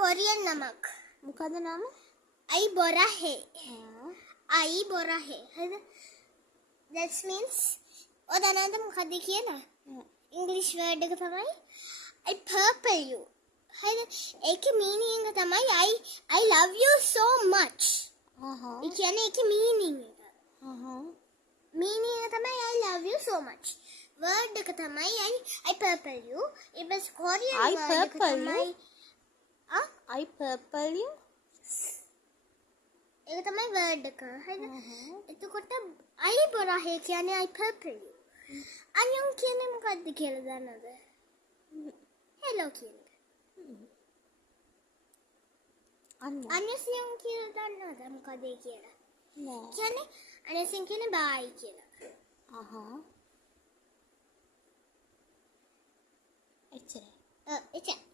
Korean නමක්. මොකද නම? අයි බොරහේ. අයි බොරහේ. හරිද? that means ඔය දන්නවද මොකද්ද කියලා? ඉංග්‍රීසි වර්ඩ් එක තමයි I purple you. හරිද? ඒකේ මීනින්ග් එක තමයි I love you so much. ඒ කියන්නේ ඒකේ මීනින්ග් එක. මීනින්ග් එක තමයි I love you so much. Word එක තමයි I purple you. ඊපස් කොරියන් වර්ඩ් එක තමයි I purple you. ඒක තමයි වර්ඩ් එක. හරිද? එතකොට I බොරහේ කියන්නේ I purple you. අනියුන් කියන්නේ මොකද්ද කියලා දන්නවද? hello කියන එක. අනියුන් කියලා දන්නවද මොකද ඒ කියලා? නෑ. කියන්නේ අනියුන් කියන්නේ bye කියලා. එච්චරයි. එච්චරයි.